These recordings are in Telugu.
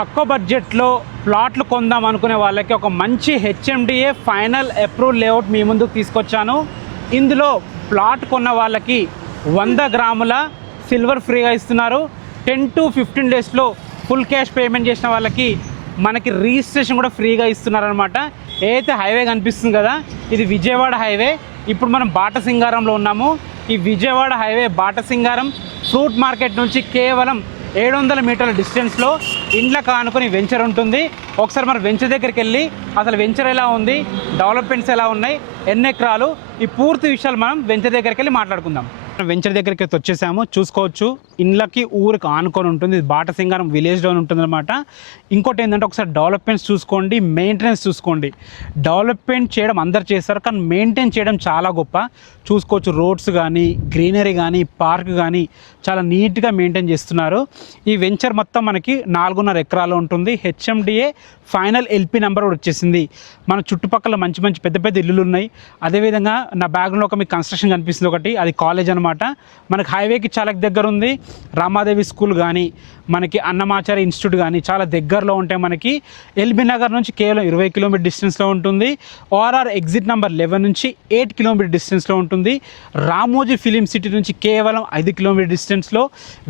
తక్కువ బడ్జెట్లో ప్లాట్లు కొందాం అనుకునే వాళ్ళకి ఒక మంచి హెచ్ఎండిఏ ఫైనల్ అప్రూవ్ లేఅవుట్ మీ ముందుకు తీసుకొచ్చాను. ఇందులో ప్లాట్ కొన్న వాళ్ళకి 100 గ్రాముల సిల్వర్ ఫ్రీగా ఇస్తున్నారు. 10 to 15 డేస్లో ఫుల్ క్యాష్ పేమెంట్ చేసిన వాళ్ళకి మనకి రిజిస్ట్రేషన్ కూడా ఫ్రీగా ఇస్తున్నారనమాట. ఏదైతే హైవే కనిపిస్తుంది కదా, ఇది విజయవాడ హైవే. ఇప్పుడు మనం బాటసింగారంలో ఉన్నాము. ఈ Vijayawada highway Batasingaram fruit market నుంచి కేవలం 700 మీటర్ల డిస్టెన్స్లో ఇండ్లకు ఆనుకొని వెంచర్ ఉంటుంది. ఒకసారి మనం వెంచర్ దగ్గరికి వెళ్ళి అసలు వెంచర్ ఎలా ఉంది, డెవలప్మెంట్స్ ఎలా ఉన్నాయి, ఎన్ని ఎకరాలు, ఈ పూర్తి విషయాలు మనం వెంచర్ దగ్గరికి వెళ్ళి మాట్లాడుకుందాం. వెంచర్ దగ్గరికి వచ్చేసాము. చూసుకోవచ్చు, ఇండ్లకి ఊరికి ఆనుకొని ఉంటుంది. బాటసింగారం విలేజ్లో ఉంటుంది అనమాట. ఇంకోటి ఏంటంటే ఒకసారి డెవలప్మెంట్స్ చూసుకోండి, మెయింటెనెన్స్ చూసుకోండి. డెవలప్మెంట్ చేయడం అందరు చేస్తారు, కానీ మెయింటైన్ చేయడం చాలా గొప్ప. చూసుకోవచ్చు, రోడ్స్ కానీ, గ్రీనరీ కానీ, పార్క్ కానీ చాలా నీట్గా మెయింటైన్ చేస్తున్నారు. ఈ వెంచర్ మొత్తం మనకి 4.5 ఎకరాలు ఉంటుంది. హెచ్ఎండిఏ ఫైనల్ ఎల్పి నెంబర్ కూడా వచ్చేసింది. మన చుట్టుపక్కల మంచి మంచి పెద్ద పెద్ద ఇల్లులు ఉన్నాయి. అదేవిధంగా నా బ్యాగ్లో ఒక మీకు కన్స్ట్రక్షన్ కనిపిస్తుంది, ఒకటి అది కాలేజ్ అనమాట. మనకి హైవేకి చాలా దగ్గర ఉంది. రామాదేవి స్కూల్ కానీ, మనకి అన్నమాచార్య ఇన్స్టిట్యూట్ కానీ చాలా దగ్గరలో ఉంటాయి. మనకి ఎల్బీ నగర్ నుంచి కేవలం 20 కిలోమీటర్ డిస్టెన్స్లో ఉంటుంది. ఓఆర్ఆర్ ఎగ్జిట్ నెంబర్ 11 నుంచి 8 కిలోమీటర్ డిస్టెన్స్లో ఉంటుంది. రామోజీ ఫిలిం సిటీ నుంచి కేవలం 5 కిలోమీటర్ డిస్టెన్స్లో.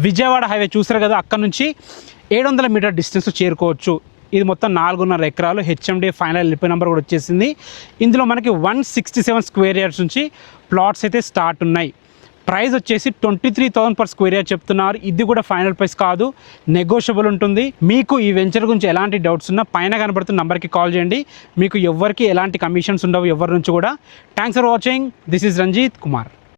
విజయవాడ హైవే చూసారు కదా, అక్కడ నుంచి 700 మీటర్ డిస్టెన్స్లో చేరుకోవచ్చు. ఇది మొత్తం 4.5 ఎకరాలు. హెచ్ఎండిఏ ఫైనల్ ఎల్పి నెంబర్ కూడా వచ్చేసింది. ఇందులో మనకి 167 స్క్వేర్ యార్డ్స్ నుంచి ప్లాట్స్ అయితే స్టార్ట్ ఉన్నాయి. ప్రైస్ వచ్చేసి 23,000 పర్ స్క్వేర్ యార్డ్ చెప్తున్నారు. ఇది కూడా ఫైనల్ ప్రైస్ కాదు, నెగోషియబుల్ ఉంటుంది. మీకు ఈ వెంచర్ గురించి ఎలాంటి డౌట్స్ ఉన్నా పైన కనబడుతున్న నెంబర్కి కాల్ చేయండి. మీకు ఎవరికి ఎలాంటి కమిషన్స్ ఉండవు ఎవరి నుంచి కూడా. Thanks for watching. This is Ranjith Kumar.